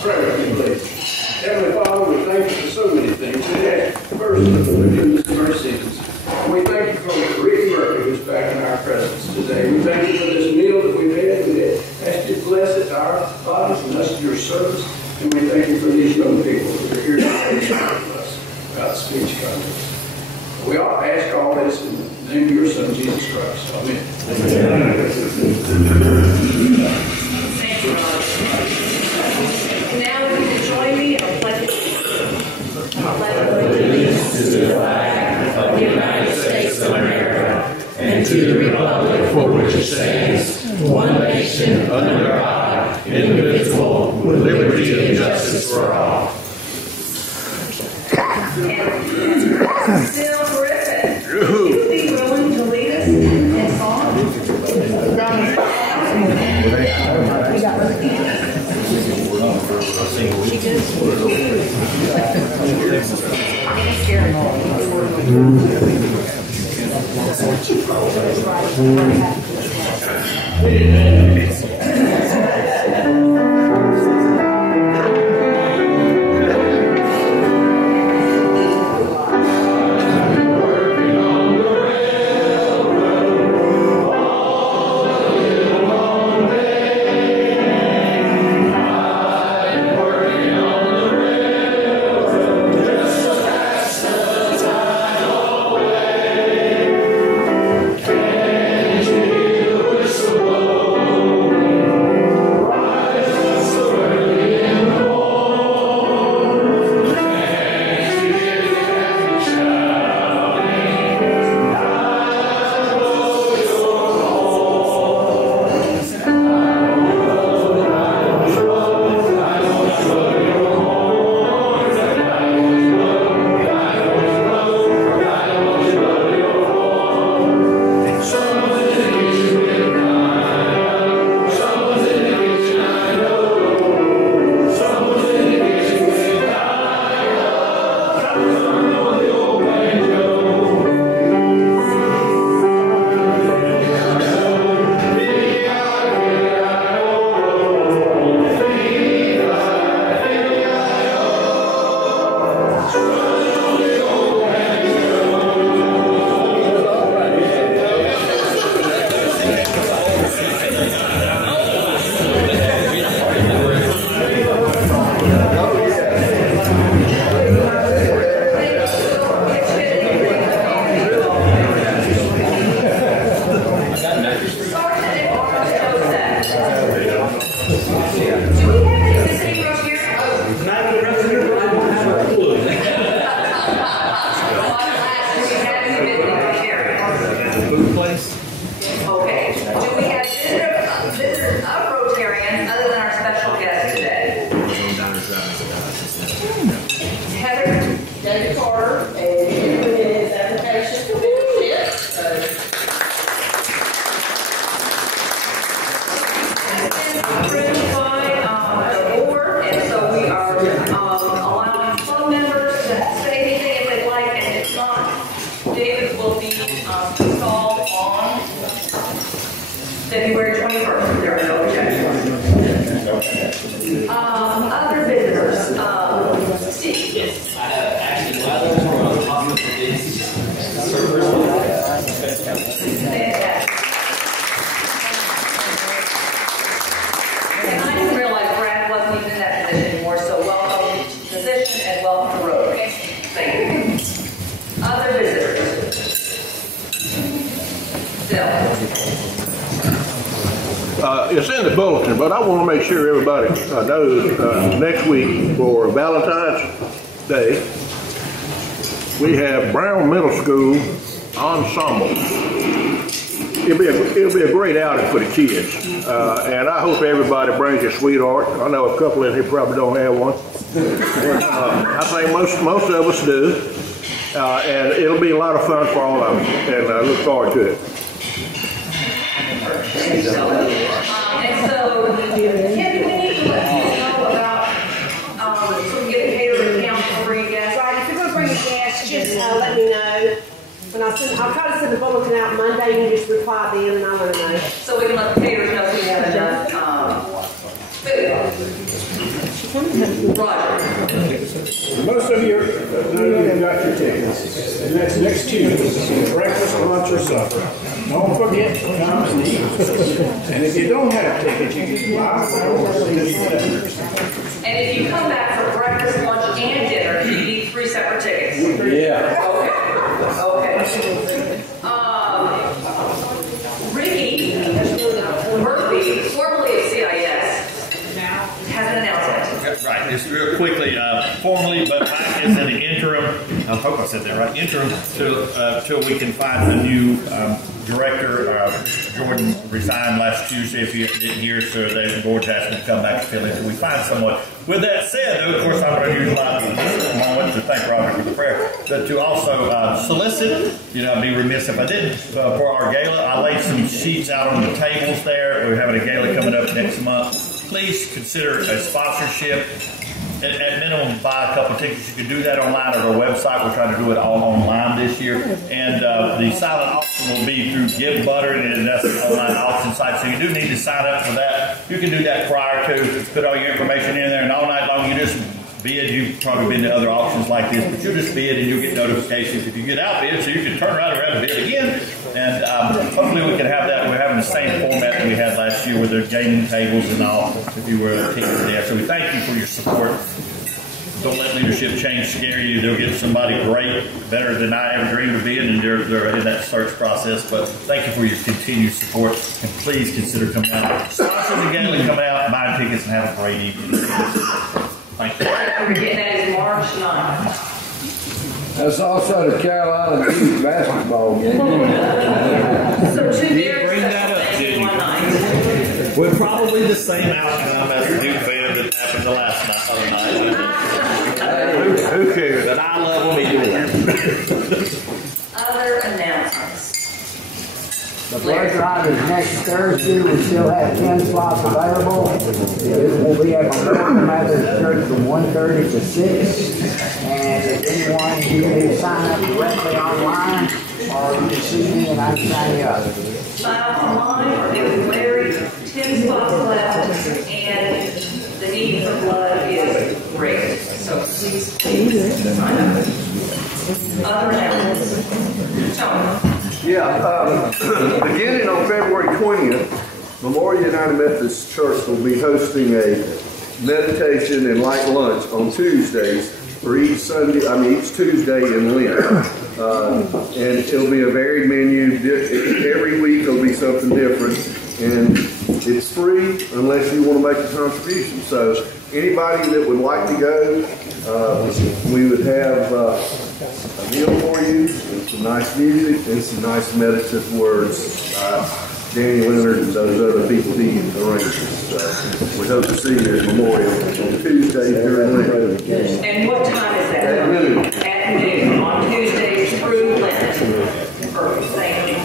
Pray with me, please. Heavenly Father, we thank you for so many things. We ask first for forgiveness of our sins. We thank you for Rick Murphy, who's back in our presence today. We thank you for this meal that we've had. We ask you to bless it to our bodies and us to your service. And we thank you for these young people who are here today to talk to us about speech contest. We all ask all this in the name of your Son, Jesus Christ. Amen. Thank you, Ron. Now, would you join me in a pledge allegiance to the flag of the United States of America and to the republic for which it stands, one nation under God, indivisible, with liberty and justice for all. Still Griffin, would you be willing to lead us in song? February 21st. There are no objections. Other visitors. Steve. Yes, I have actually while those were on the hospital And I didn't realize Brad wasn't even in that position anymore, so welcome to the position and welcome to Rotary. Thank you. Other visitors. Bill. It's in the bulletin, but I want to make sure everybody knows next week for Valentine's Day, we have Brown Middle School Ensemble. It'll be a great outing for the kids, and I hope everybody brings a sweetheart. I know a couple in here probably don't have one. I think most of us do, and it'll be a lot of fun for all of them, and I look forward to it. And so, Kim, we need to let you know about so we get a catering account for bringing gas. Right, if you're going to bring gas, just let me know. When I'll try to send the bulletin out Monday, you can just reply then and I'll let them know. So we can let the caterers know we have enough food. Roger. Most of you have got your tickets. And that's next Tuesday, breakfast, lunch, or supper. Don't forget to come and eat. And if you don't have tickets, you can buy And if you come back for breakfast, lunch, and dinner, you need 3 separate tickets. Yeah. Okay. Ricky Murphy, formerly of CIS, has an announcement. Right, just real quickly, formally, but Mike is in the interim. I hope I said that right. Interim till we can find a new director. Jordan resigned last Tuesday, if you didn't hear, so the board's asking to come back and fill in until we find someone. With that said, though, of course, I'm going to use my moment to thank Robert for the prayer, but to also solicit, I'd be remiss if I didn't, for our gala. I laid some sheets out on the tables there. We're having a gala coming up next month. Please consider a sponsorship. At minimum, buy a couple tickets. You can do that online at our website. We're trying to do it all online this year. And the silent auction will be through Give Butter, and that's an online auction site. So you do need to sign up for that. You can do that prior to, put all your information in there, and all night long you just bid. You've probably been to other auctions like this, but you just bid and you'll get notifications if you get outbid, so you can turn around and bid again. And hopefully we can have that. We're having the same format that we had last year with the gaming tables and all, if you were a ticket there. So we thank you for your support. Don't let leadership change scare you. They'll get somebody great, better than I ever dreamed of being, and they're in that search process. But thank you for your continued support, and please consider coming out. Sponsor the gala, coming out, buying tickets, and have a great evening. Thank you. Again, that is March 9th. That's also the Carolina Duke basketball game. So 2 beers, bring that up, did you? 1 night. We're probably the same outcome as the Duke fan that happened the last other night. Who cares? But I love them either. Other announcements. The blood drive is next Thursday. We still have 10 slots available. We have a American Methodist Church from 1:30 to 6. And if anyone, you can sign up directly online, or you can see me and I can sign you up. Sign up online, there's Larry, 10 spots left, and the need for blood is great. So please sign up. Other announcements. Tony. Yeah, beginning on February 20th, Memorial United Methodist Church will be hosting a meditation and light lunch on Tuesdays for each Tuesday in Lent. And it'll be a varied menu. Every week it'll be something different. And it's free unless you want to make a contribution. So anybody that would like to go, we would have a meal for you, and some nice music, and some nice meditative words. Danny Leonard and those other people being arrangements. We hope to see you at Memorial on Tuesday during Lent. And what time is that? At noon. At noon, on Tuesdays through Lent. Perfect, thank you.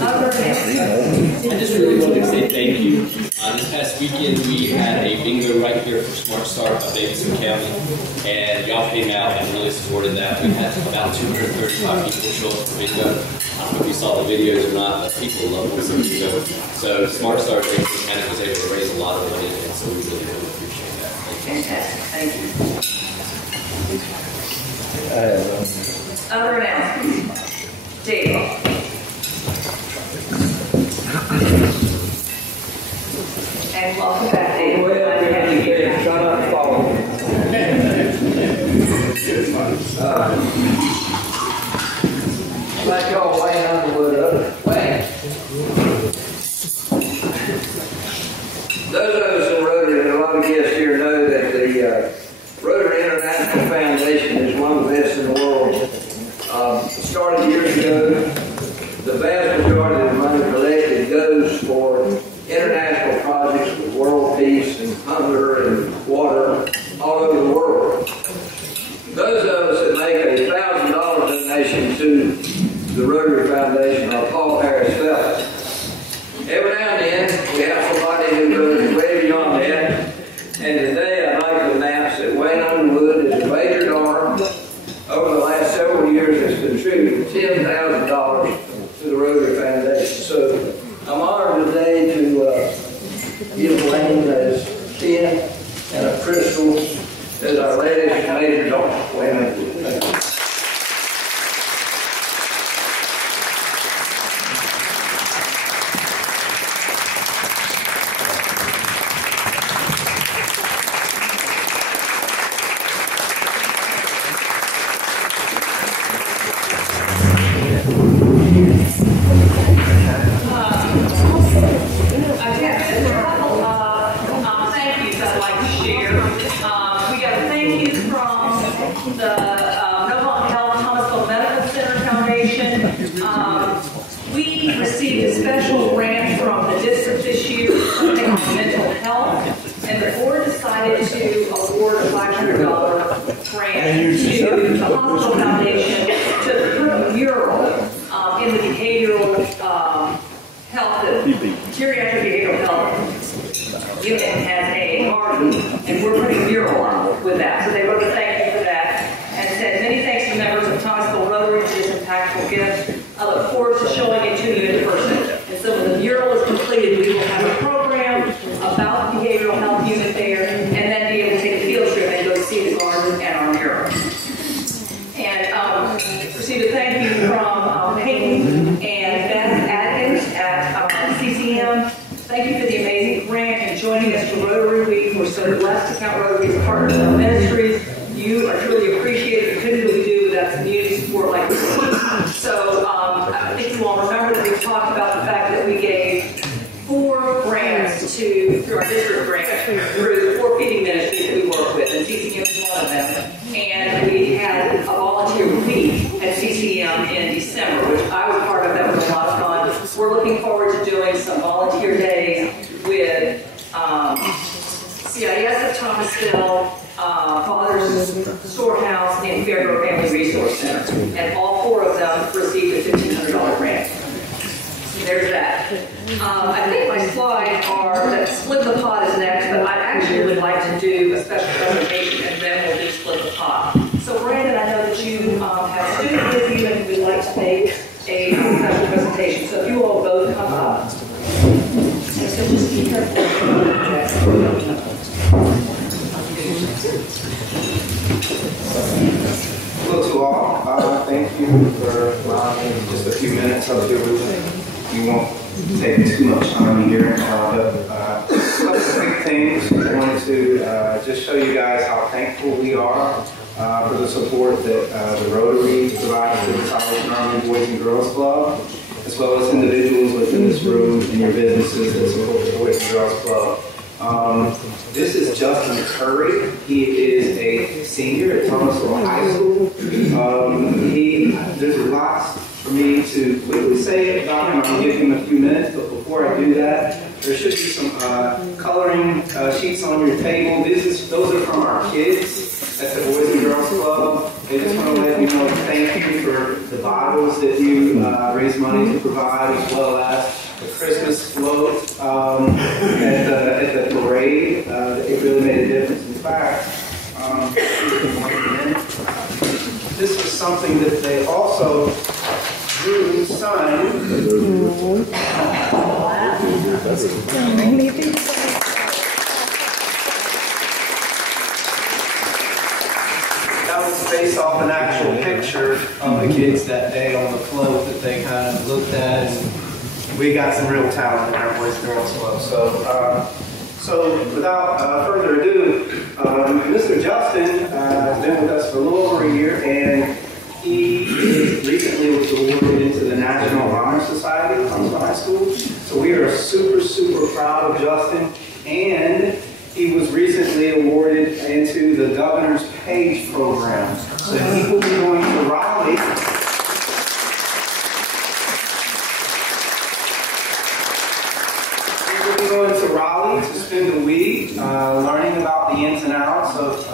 Other announcements. I just really wanted to say thank you. This past weekend we had a bingo right here for Smart Start of Davidson County, and y'all came out and really supported that. We had about 235 people show up for bingo. I don't know if you saw the videos or not, but people love some bingo. So Smart Start Davidson County was able to raise a lot of money, and so we really, really appreciate that. Fantastic, thank you. Other announcements. Dave. And welcome back, Dave. Try not to follow. Like y'all Wayne Underwood up. Wayne. Those of us in Rotary, and a lot of guests here know that the Rotary International Foundation is one of the best in the world. Started years ago. The vast majority of the money collected goes for international projects with world peace and hunger and water all over the world. Those of us that make a $1,000 donation to the Rotary Foundation are Paul Harris Fellows. Every now and then we have somebody who goes way beyond that, and today I'd like to announce that Wayne Underwood is a major donor. Over the last several years has contributed $10,000 to the Rotary Foundation. So I'm honored today to give Wayne as to share. We got a thank you from the No Health Thomasville Medical Center Foundation. We received a special grant from the district this year for mental health, and the board decided to award a $500 grant to the hospital foundation to put a mural in the behavioral health, geriatric behavioral health unit as a garden, and we're putting a mural on with that. So they wrote a thank you for that and said, many thanks to members of Thomasville Rotary for this impactful gift. I look forward to showing it to you in person. And so when the mural is completed, we will have a program about the behavioral health unit there, and then be able to take a field trip and go see the garden and our mural. And received a thank you from Meetin and Beth Atkins at CCM. Thank you for the amazing grant and joining us for Rotary Week. We're so blessed to count Rotary as a partner in our ministries. You are truly appreciated. We couldn't do what we do without community support like this. So I think you all remember that we talked about the fact that we gave 4 grants through our district grant through the 4 feeding ministries that we work with, and CCM is one of them. And we had a volunteer week at CCM in December, which I was part of. That was a lot of fun. We're looking forward to doing some volunteer days with CIS of Thomasville, Father's Storehouse, and Fairgrove Family Resource Center. And all 4 of them received a $1,500 grant. There's that. I think my slides are that split the pot is next, but I actually would like to do a special presentation, and then we'll do split the pot. So Brandon, I know that you have students with you and would like to make a special presentation. So if you all both come up. And so just be careful. Hello to all. Thank you for allowing me just a few minutes up here with me. We won't take too much time here, but a couple of quick things. I wanted to just show you guys how thankful we are for the support that the Rotary provides to the Southwest Army Boys and Girls Club, as well as individuals within this room and your businesses that support the Boys and Girls Club. This is Justin Curry. He is a senior at Thomasville High School. There's lots for me to quickly say about him. I'm going to give him a few minutes, but before I do that, there should be some coloring sheets on your table. Those are from our kids at the Boys and Girls Club. They just want to let you know thank you for the Bibles that you raise money to provide, as well as the Christmas float at the parade. It really made a difference. In fact, this is something that they also drew, signed. That was based off an actual picture of the kids that day on the float that they kind of looked at. And we got some real talent in our Boys and Girls Club. So without further ado, Mr. Justin has been with us for a little over a year, and he recently was awarded into the National Honor Society of Thomasville High School. So we are super, super proud of Justin, and he was recently awarded into the Governor's Page program. So he will be going to Raleigh. Going to Raleigh to spend a week learning about the ins and outs of,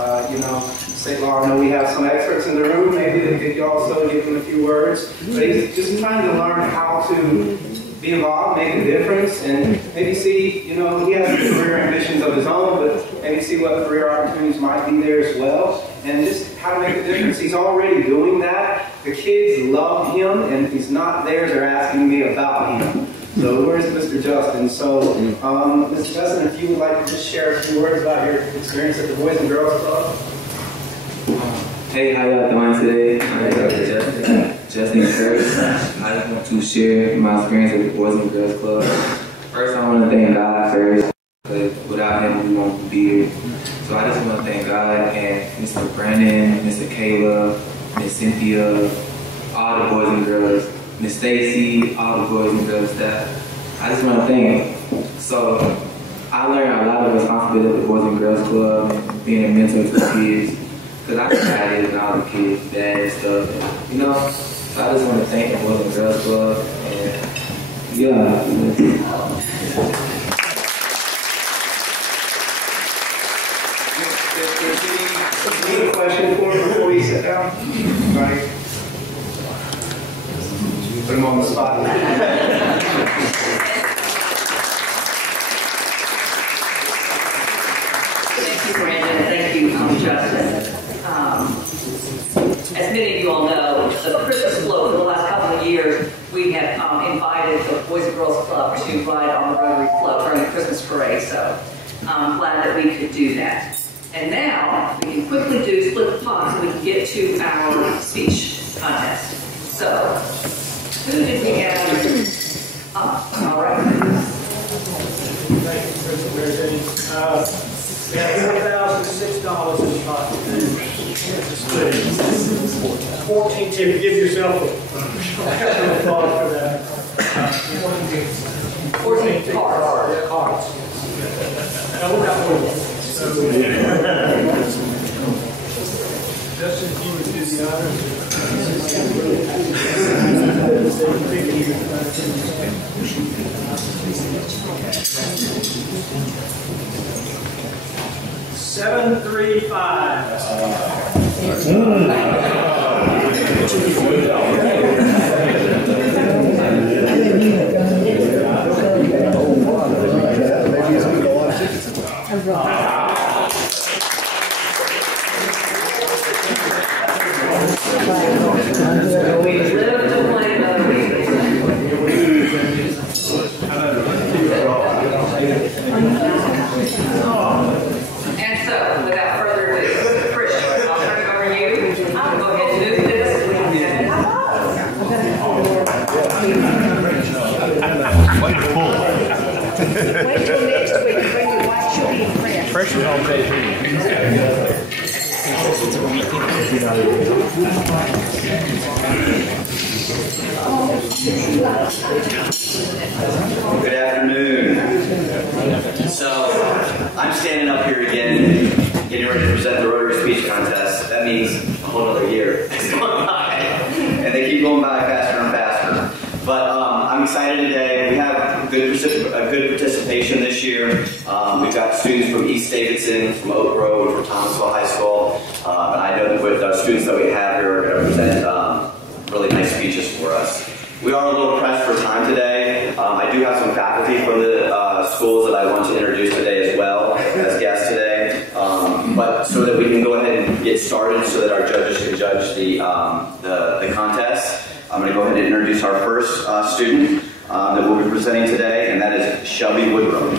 state law. I know we have some experts in the room. Maybe they could also give them a few words. But he's just trying to learn how to be involved, make a difference, and maybe see, he has career ambitions of his own, but maybe see what career opportunities might be there as well, and just how to make a difference. He's already doing that. The kids love him, and if he's not there, they're asking me about him. So where's Mr. Justin? So, Mr. Justin, if you would like to just share a few words about your experience at the Boys and Girls Club. Hey, how y'all doing today? My name is Justin Curry. I just want to share my experience with the Boys and Girls Club. First, I want to thank God first, because without him, we won't be here. So I just want to thank God and Mr. Brandon, Mr. Kayla, Miss Cynthia, all the boys and girls, Miss Stacy, all the boys and girls staff. I just want to thank them. So I learned a lot of responsibility with the Boys and Girls Club and being a mentor to the kids. Because I can try it and all the kids, dad and stuff. And, you know, so I just want to thank the Boys and Girls Club. And yeah. Any question for me before we sit down? Right. Put him on the spot. Thank you, Brandon. Thank you, Justin. As many of you all know, the Christmas float for the last couple of years, we have invited the Boys and Girls Club to ride on the Rotary float during the Christmas parade. So I'm glad that we could do that. And now we can quickly do split the pot so we can get to our speech contest. So, who did we have? All right. Thank you, President Mary Jane. We have $4,006 in the pot. It's 14 tips. Give yourself a applause for that. 14 cards. Yeah, cards. No, we're not more than that. Justin, if you would do the honors. 735. We live to play another week. And so, without further ado, Chris, I'll turn it over to you. I'll go ahead and do this. Way to pull. Wait till next week, bring your white sugar and fresh. Pressure's on JP. Good afternoon. So, I'm standing up here again, getting ready to present the Rotary Speech Contest. That means a whole other year is going by, and they keep going by faster and faster. But I'm excited today. We have a good participation this year. We've got students from East Davidson, from Oak Grove, from Thomasville High School. And I know that with our students that we have here are going to present really nice speeches for us. We are a little pressed for time today. I do have some faculty from the schools that I want to introduce today as well as guests today. But so that we can go ahead and get started so that our judges can judge the contest, I'm going to go ahead and introduce our first student that we'll be presenting today, and that is Shelby Woodrow.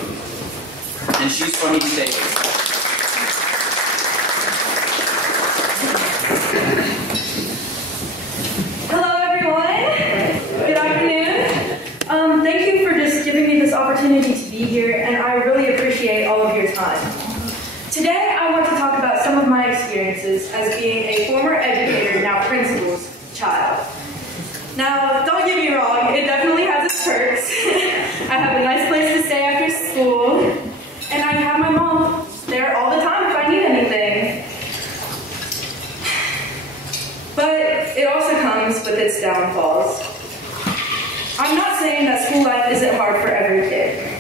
And she's from East Davidson. Thank you for just giving me this opportunity to be here, and I really appreciate all of your time. Today, I want to talk about some of my experiences as being a former educator, now principal's child. Now, don't get me wrong, it definitely has its perks. I have a nice place to stay after school, and I have my mom there all the time if I need anything. But it also comes with its downfalls. I'm not saying that school life isn't hard for every kid,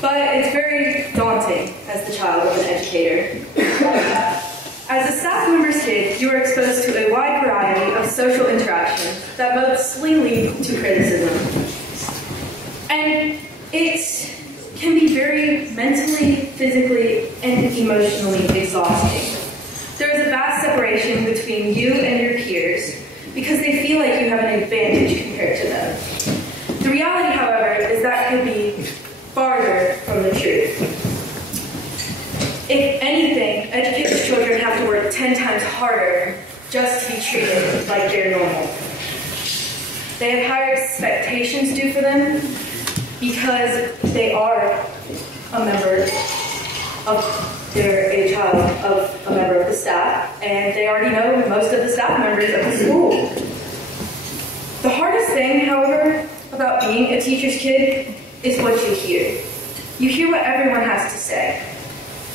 but it's very daunting as the child of an educator. As a staff member's kid, you are exposed to a wide variety of social interactions that mostly lead to criticism. And it can be very mentally, physically, and emotionally exhausting. There is a vast separation between you and your peers, because they feel like you have an advantage compared to them. The reality, however, is that could be farther from the truth. If anything, educated children have to work 10 times harder just to be treated like they're normal. They have higher expectations due for them because they are a member of they're a child of a member of the staff, and they already know most of the staff members of the school. The hardest thing, however, about being a teacher's kid is what you hear. You hear what everyone has to say.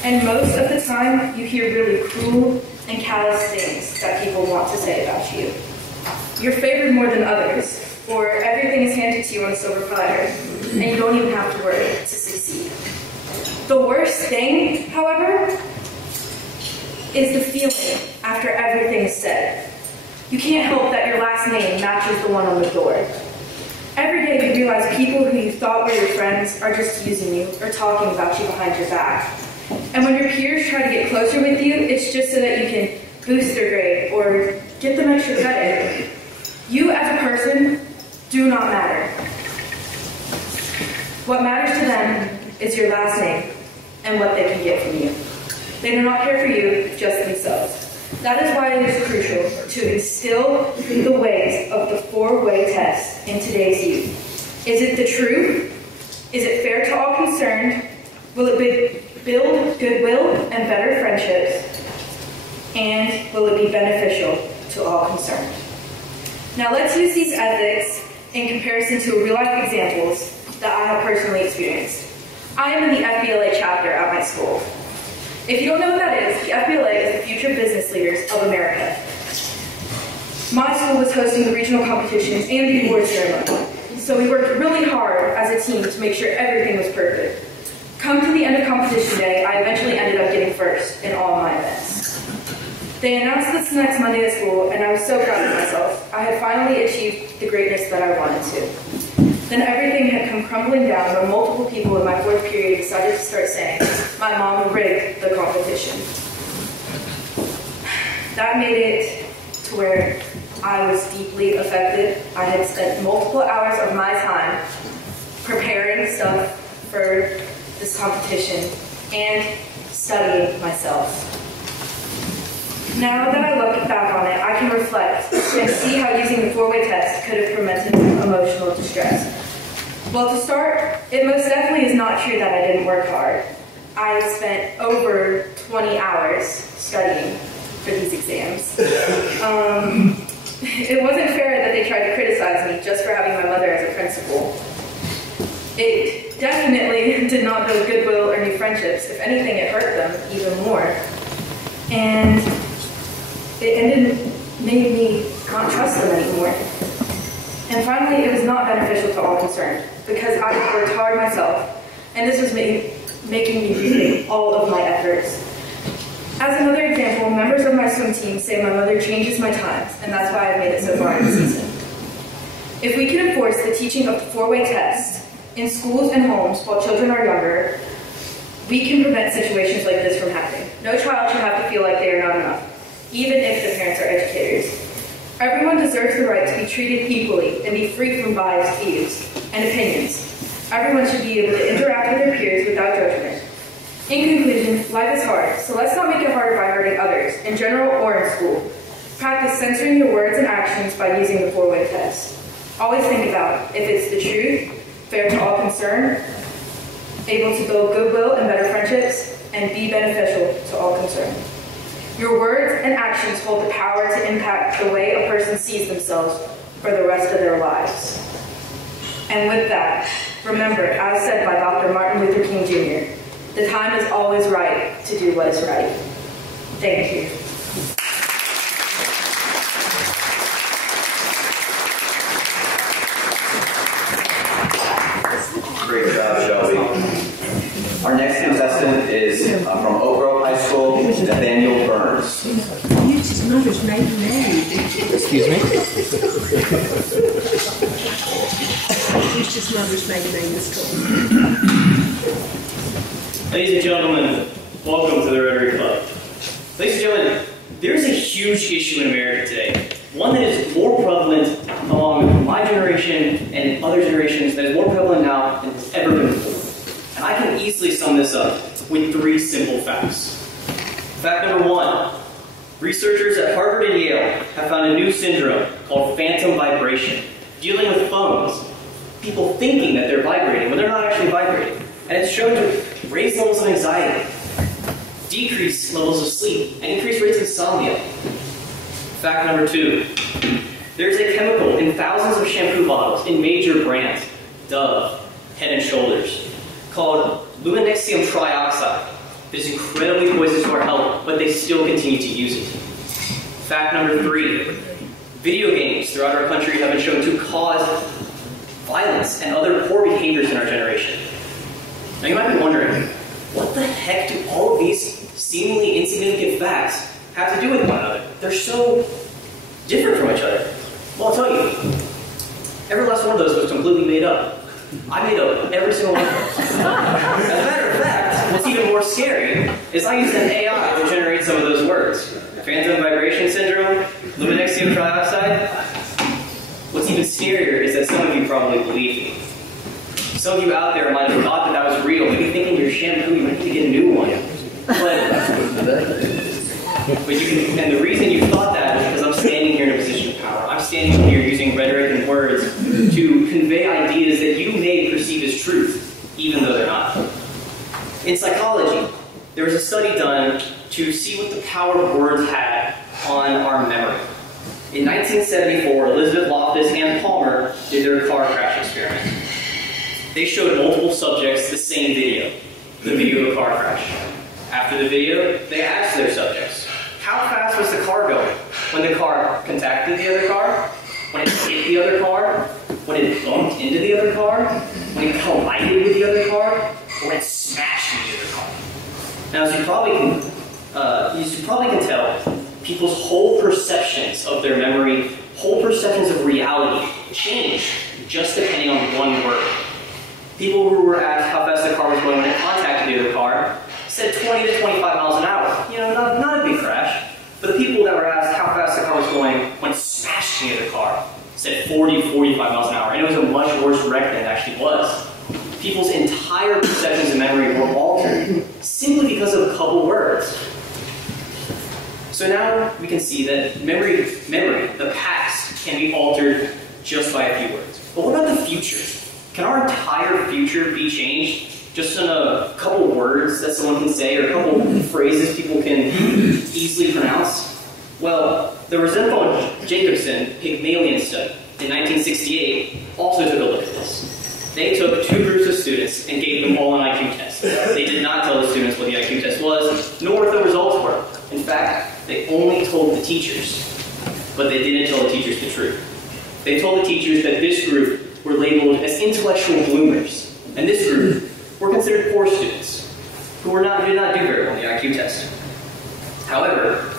And most of the time, you hear really cruel and callous things that people want to say about you. You're favored more than others, or everything is handed to you on a silver platter, and you don't even have to work to succeed. The worst thing, however, is the feeling after everything is said. You can't help that your last name matches the one on the door. Every day you realize people who you thought were your friends are just using you or talking about you behind your back. And when your peers try to get closer with you, it's just so that you can boost their grade or get them extra credit. You as a person do not matter. What matters to them is your last name and what they can get from you. They do not care for you, just themselves. That is why it is crucial to instill the ways of the four-way test in today's youth. Is it the truth? Is it fair to all concerned? Will it build goodwill and better friendships? And will it be beneficial to all concerned? Now let's use these ethics in comparison to real-life examples that I have personally experienced. I am in the FBLA chapter at my school. If you don't know what that is, the FBLA is the Future Business Leaders of America. My school was hosting the regional competitions and the award ceremony, so we worked really hard as a team to make sure everything was perfect. Come to the end of competition day, I eventually ended up getting first in all my events. They announced this next Monday at school, and I was so proud of myself. I had finally achieved the greatness that I wanted to. Then everything had come crumbling down when multiple people in my fourth period decided to start saying my mom rigged the competition. That made it to where I was deeply affected. I had spent multiple hours of my time preparing stuff for this competition and studying myself. Now that I look back on it, I can reflect and see how using the four-way test could have prevented emotional distress. Well, to start, it most definitely is not true that I didn't work hard. I spent over 20 hours studying for these exams. It wasn't fair that they tried to criticize me just for having my mother as a principal. It definitely did not build goodwill or new friendships. If anything, it hurt them even more. And it made me not trust them anymore. And finally, it was not beneficial to all concerned because I worked hard myself, and this was making me rethink all of my efforts. As another example, members of my swim team say my mother changes my times, and that's why I've made it so far in the season. If we can enforce the teaching of the four-way test in schools and homes while children are younger, we can prevent situations like this from happening. No child should have to feel like they are not enough, even if the parents are educators. Everyone deserves the right to be treated equally and be free from biased views and opinions. Everyone should be able to interact with their peers without judgment. In conclusion, life is hard, so let's not make it harder by hurting others, in general or in school. Practice censoring your words and actions by using the four-way test. Always think about if it's the truth, fair to all concerned, able to build goodwill and better friendships, and be beneficial to all concerned. Your words and actions hold the power to impact the way a person sees themselves for the rest of their lives. And with that, remember, as said by Dr. Martin Luther King Jr., the time is always right to do what is right. Thank you. Great job, Shelby. Our next contestant is from Oak Grove High School, Nathaniel Burns. Use his mother's maiden name. Excuse me? Use his mother's maiden name in school. Ladies and gentlemen, welcome to the Rotary Club. Ladies and gentlemen, there's a huge issue in America today, one that is more prevalent among my generation and other generations, that is more prevalent now than it's ever been before. And I can easily sum this up with 3 simple facts. Fact number 1, researchers at Harvard and Yale have found a new syndrome called phantom vibration, dealing with phones, people thinking that they're vibrating when they're not actually vibrating. And it's shown to raise levels of anxiety, decrease levels of sleep, and increase rates of insomnia. Fact number 2, there's a chemical in thousands of shampoo bottles in major brands, Dove, Head & Shoulders, called luminexium trioxide. It is incredibly poisonous to our health, but they still continue to use it. Fact number 3, video games throughout our country have been shown to cause violence and other poor behaviors in our generation. Now you might be wondering, what the heck do all of these seemingly insignificant facts have to do with one another? They're so different from each other. Well, I'll tell you, every last one of those was completely made up. I made up every single one of them. As a matter of fact, what's even more scary is I used an AI to generate some of those words. Phantom vibration syndrome, luminexium trioxide. What's even scarier is that some of you probably believe me. Some of you out there might have thought that that was real. Maybe thinking your shampoo, you might need to get a new one. But you can, and the reason you thought that is because I'm standing here in a position of power. I'm standing here using rhetoric and words to convey ideas that you may perceive as truth, even though they're not. In psychology, there was a study done to see what the power of words had on our memory. In 1974, Elizabeth Loftus and Palmer did their car crash experiment. They showed multiple subjects the same video, the video of a car crash. After the video, they asked their subjects, how fast was the car going? When the car contacted the other car? When it hit the other car? When it bumped into the other car? When it collided with the other car? Or when it smashed into the other car? Now, as you probably can tell, people's whole perceptions of their memory, whole perceptions of reality change just depending on one word. People who were asked how fast the car was going when it contacted the other car said 20 to 25 miles an hour. You know, not a big crash. But the people that were asked how fast the car was going when it smashed into the other car said 40 to 45 miles an hour. And it was a much worse wreck than it actually was. People's entire perceptions of memory were altered simply because of a couple words. So now we can see that memory, the past, can be altered just by a few words. But what about the future? Can our entire future be changed just in a couple words that someone can say, or a couple phrases people can easily pronounce? Well, the Rosenthal-Jacobson Pygmalion study in 1968 also took a look at this. They took 2 groups of students and gave them all an IQ test. They did not tell the students what the IQ test was, nor what the results were. In fact, they only told the teachers, but they didn't tell the teachers the truth. They told the teachers that this group were labeled as intellectual bloomers, and this group were considered poor students who did not do very well on the IQ test. However,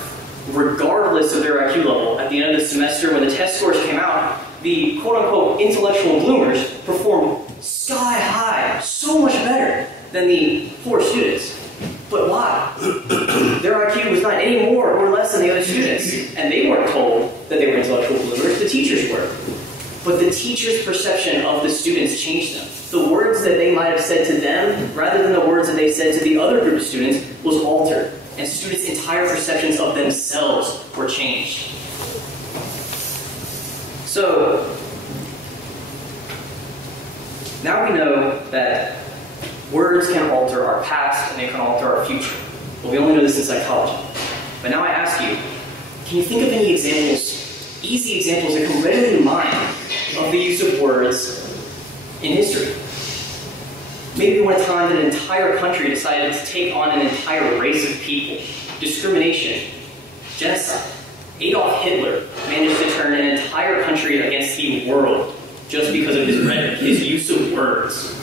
regardless of their IQ level, at the end of the semester when the test scores came out, the quote-unquote intellectual bloomers performed sky high, so much better than the poor students. But why? Their IQ was not any more or less than the other students, and they weren't told that they were intellectual bloomers, the teachers were. But the teacher's perception of the students changed them. The words that they might have said to them, rather than the words that they said to the other group of students, was altered. And students' entire perceptions of themselves were changed. So, now we know that words can alter our past and they can alter our future. But we only know this in psychology. But now I ask you, can you think of any examples, easy examples that come readily to mind of the use of words in history? Maybe when a time that an entire country decided to take on an entire race of people, discrimination, genocide. Adolf Hitler managed to turn an entire country against the world just because of his rhetoric, his use of words.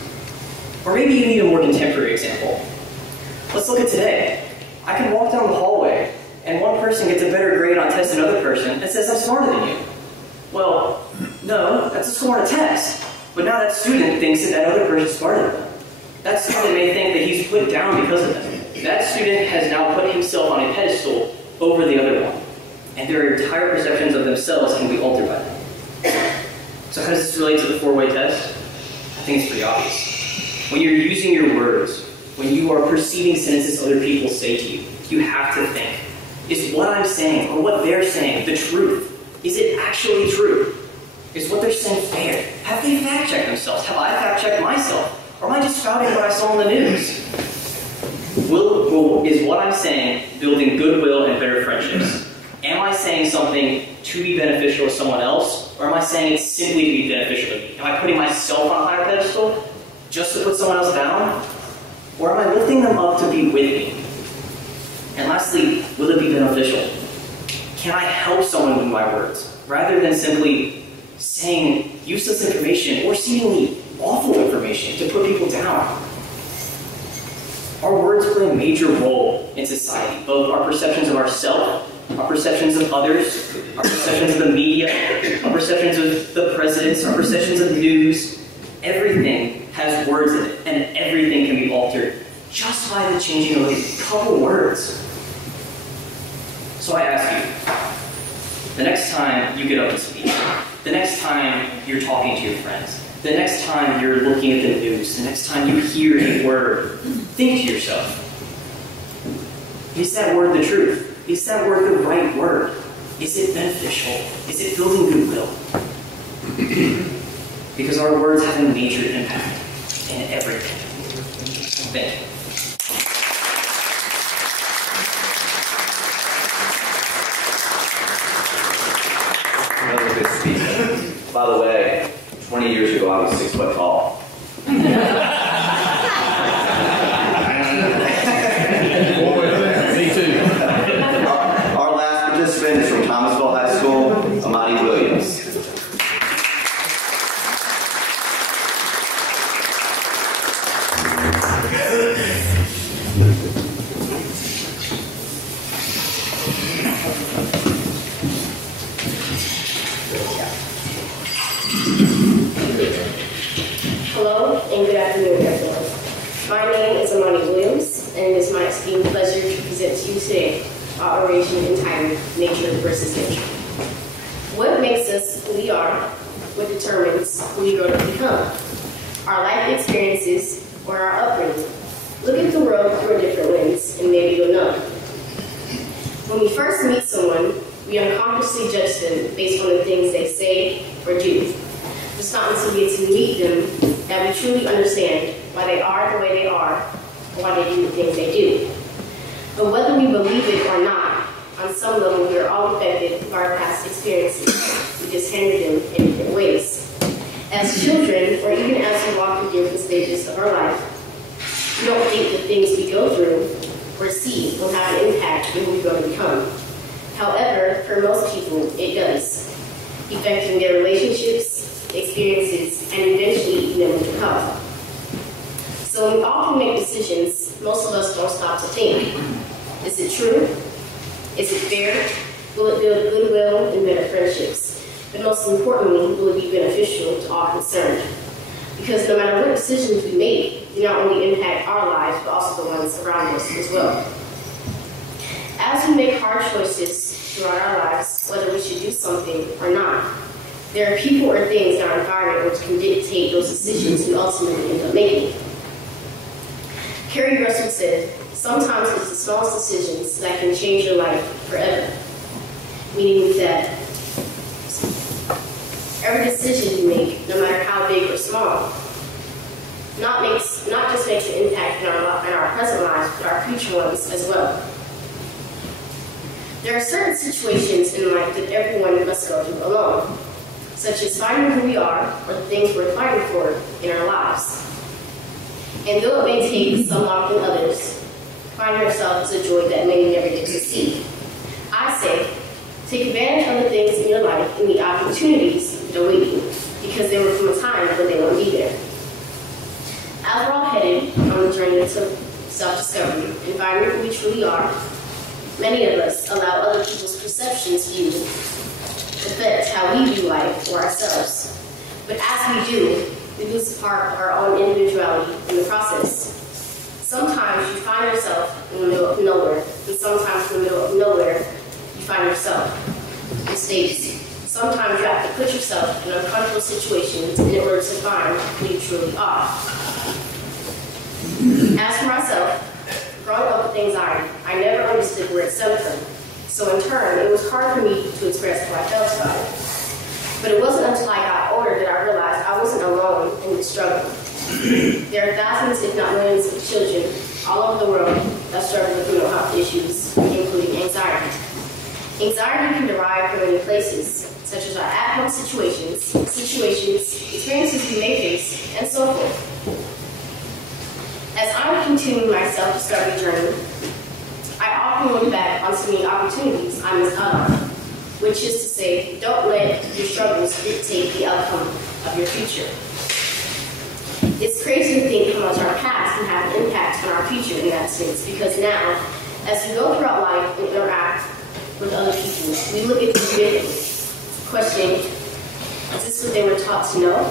Or maybe you need a more contemporary example. Let's look at today. I can walk down the hallway and one person gets a better grade on a test than another person and says, I'm smarter than you. Well, no, that's a score on a test. But now that student thinks that other person is smarter than them. That student may think that he's put down because of them. That student has now put himself on a pedestal over the other one. And their entire perceptions of themselves can be altered by them. So how does this relate to the 4-way test? I think it's pretty obvious. When you're using your words, when you are perceiving sentences other people say to you, you have to think, is what I'm saying or what they're saying the truth? Is it actually true? Is what they're saying fair? Have they fact-checked themselves? Have I fact-checked myself? Or am I just spouting what I saw in the news? Is what I'm saying building goodwill and better friendships? Am I saying something to be beneficial to someone else? Or am I saying it simply to be beneficial to me? Am I putting myself on a higher pedestal just to put someone else down? Or am I lifting them up to be with me? And lastly, will it be beneficial? Can I help someone with my words, rather than simply saying useless information or seemingly awful information to put people down? Our words play a major role in society, both our perceptions of ourselves, our perceptions of others, our perceptions of the media, our perceptions of the presidents, our perceptions of the news. Everything has words in it, and everything can be altered just by the changing of a couple words. So I ask you, the next time you get up and speak, the next time you're talking to your friends, the next time you're looking at the news, the next time you hear a word, think to yourself, is that word the truth? Is that word the right word? Is it beneficial? Is it building goodwill? Because our words have a major impact in everything. Thank you. Another good speech. By the way, 20 years ago I was 6 foot tall. Me too. Our last participant is from Thomasville High School, Amadi Williams. Hello and good afternoon, everyone. My name is Amani Williams, and it is my esteemed pleasure to present to you today our oration entitled Nature versus Nurture. What makes us who we are, what determines who we grow to become, our life experiences or our upbringing. Look at the world through a different lens, and maybe you'll know. When we first meet someone, we unconsciously judge them based on the things they say or do. It's not until we get to meet them that we truly understand why they are the way they are, or why they do the things they do. But whether we believe it or not, on some level we are all affected by our past experiences. We just handle them in different ways. As children, or even as we walk through different stages of our life, we don't think the things we go through or see will have an impact on who we grow to become. However, for most people, it does, affecting their relationships, experiences, and eventually even mental health. So when we often make decisions, most of us don't stop to think. Is it true? Is it fair? Will it build goodwill and better friendships? But most importantly, will it be beneficial to all concerned? Because no matter what decisions we make, they not only impact our lives, but also the ones around us as well. As we make hard choices throughout our lives, whether we should do something or not, there are people or things in our environment which can dictate those decisions we ultimately end up making. Carrie Russell said, sometimes it's the smallest decisions that can change your life forever. Meaning that every decision you make, no matter how big or small, not just makes an impact in our present lives, but our future ones as well. There are certain situations in life that everyone must go through alone, such as finding who we are or the things we're fighting for in our lives. And though it may take some longer than others, finding ourselves is a joy that many never get to see. I say, take advantage of the things in your life and the opportunities that await you, because there will come a time when they won't be there. As we're all headed on the journey to self-discovery and finding who we truly are, many of us allow other people's perceptions of you affect how we view life or ourselves. But as we do, we lose part of our own individuality in the process. Sometimes you find yourself in the middle of nowhere, and sometimes in the middle of nowhere, you find yourself in states. Sometimes you have to put yourself in uncomfortable situations in order to find who you truly are. As for myself, growing up with anxiety, I never understood where it stemmed from. So in turn, it was hard for me to express how I felt about it. But it wasn't until I got older that I realized I wasn't alone in the struggle. There are thousands, if not millions, of children all over the world that struggle with mental health issues, including anxiety. Anxiety can derive from many places, such as our at-home situations, experiences we may face, and so forth. As I'm continuing my self-discovery journey, I often look back on so many opportunities I missed out on, which is to say, don't let your struggles dictate the outcome of your future. It's crazy to think how much our past can have an impact on our future in that sense, because now, as we go throughout life and interact with other people, we look at them differently, questioning, is this what they were taught to know?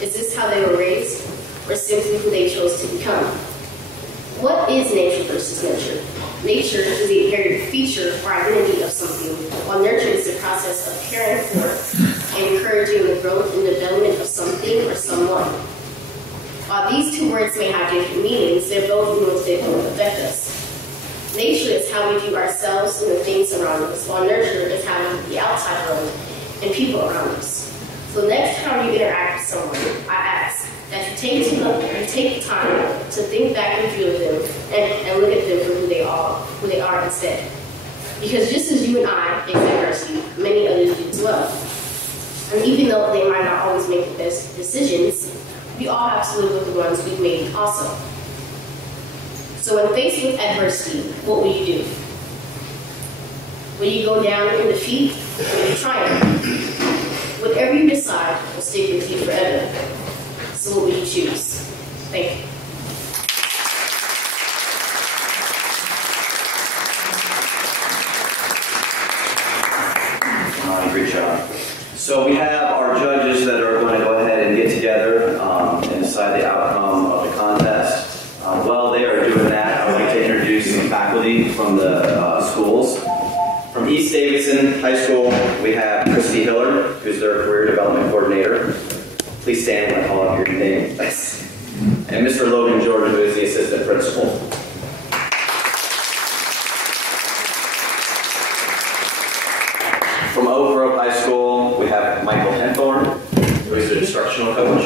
Is this how they were raised? Or simply who they chose to become? What is nature versus nurture? Nature is the inherited feature or identity of something, while nurture is the process of caring for and encouraging the growth and development of something or someone. While these two words may have different meanings, they're both nuanced and affect us. Nature is how we view ourselves and the things around us, while nurture is how we view the outside world and people around us. So next time you interact with someone, I ask that you take the time to think back and feel them and look at them for who they are instead. Because just as you and I face adversity, many others do as well. And even though they might not always make the best decisions, we all have to live with the ones we've made also. So when faced with adversity, what will you do? Will you go down in defeat, or will you triumph? Whatever you decide will stick with you forever. So what will you choose? Thank you. Great job. So we have our judges that are going to go ahead and get together and decide the outcome of the contest. While they are doing that, I would like to introduce some faculty from the schools. From East Davidson High School, we have Christy Hiller, who's their Career Development Coordinator. Please stand when I call out your name. And Mr. Logan Jordan, who is the Assistant Principal. From Oak Grove High School, we have Michael Henthorn, who is the instructional coach.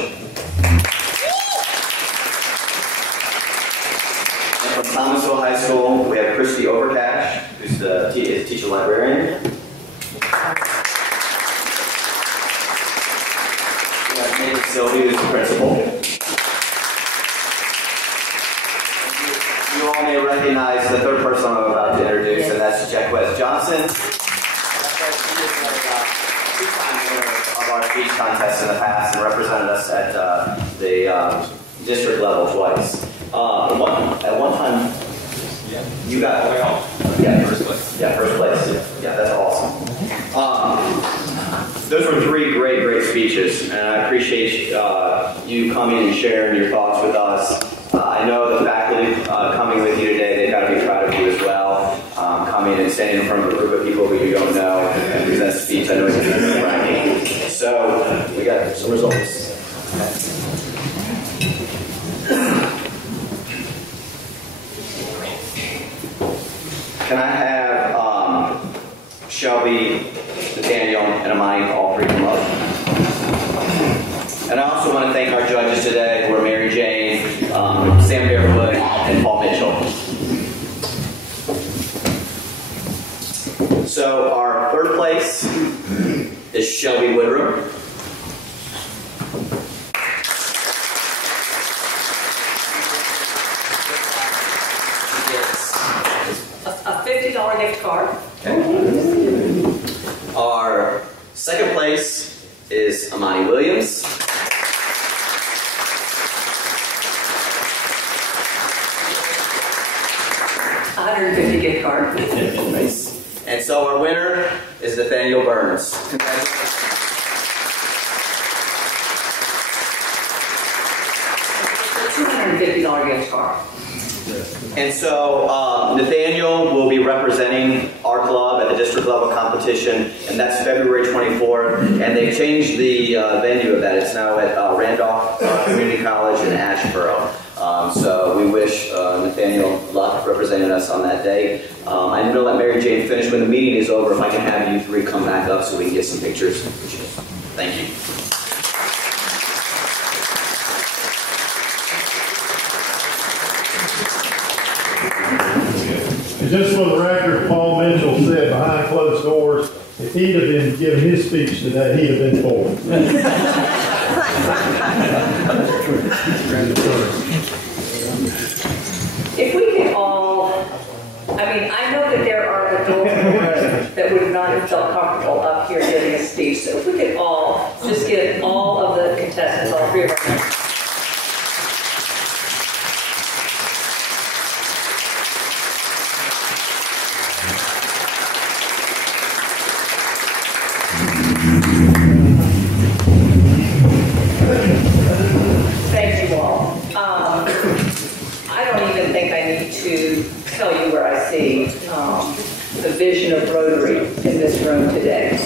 And from Thomasville High School, we have Christy Overcash, who's the teacher librarian. We have Nathan Sylvie, who's the principal. You all may recognize the third person I'm about to introduce, and that's Jack West Johnson. Of our speech contest in the past and represented us at the district level twice. At one time, you got first place. Yeah, first place. Yeah, that's awesome. Those were three great speeches, and I appreciate you coming and sharing your thoughts with us. I know the faculty coming with you today, they've got to be proud of you as well. Coming and standing in front of a group of people who you don't know and present speech, I know it's nerve-wracking. So, we got some results. Can I have Shelby, Nathaniel, and Amani all three come up? And I also want to thank our judges today, who are Mary Jane, Sam Barefoot, and Paul Mitchell. So our third place is Shelby Woodrum. A $50 gift card. Okay. Our second place is Amani Williams. $150 gift card. Nice. And so our winner is Nathaniel Burns. Congratulations. $250 gift card. And so Nathaniel will be representing our club at the district level competition, and that's February 24th. And they've changed the venue of that. It's now at Randolph Community College in Asheboro. So we wish Nathaniel luck representing us on that day. I'm going to let Mary Jane finish when the meeting is over. If I can have you three come back up so we can get some pictures. Thank you. Just for the record, Paul Mitchell said behind closed doors, if he'd have been giving his speech today, he'd have been for it. mean, I know that there are adults in the room that would not have felt comfortable up here giving a speech. So if we could all just give all of the contestants, all three of our hands. Thank you all. I don't even think I need to tell you where I see the vision of Rotary in this room today.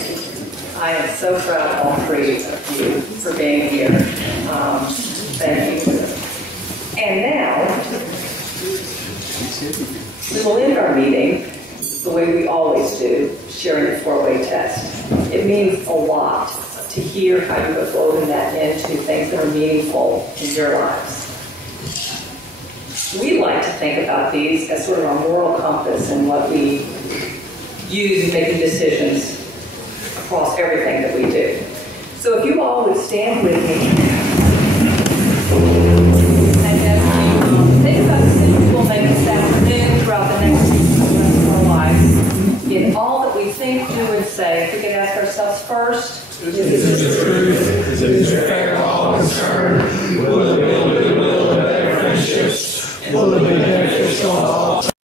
I am so proud of all three of you for being here. Thank you. And now, we will end our meeting the way we always do, sharing the four-way test. It means a lot to hear how you have woven that into things that are meaningful in your lives. We like to think about these as sort of our moral compass and what we use in making decisions across everything that we do. So if you all would stand with me, and as we think about the decisions we'll make this afternoon throughout the next rest of our lives, in all that we think, do, and say, if we could ask ourselves first, is this truth? Is it fair to all concerned? Will it build goodwill and better friendships? Will it be beneficial to all?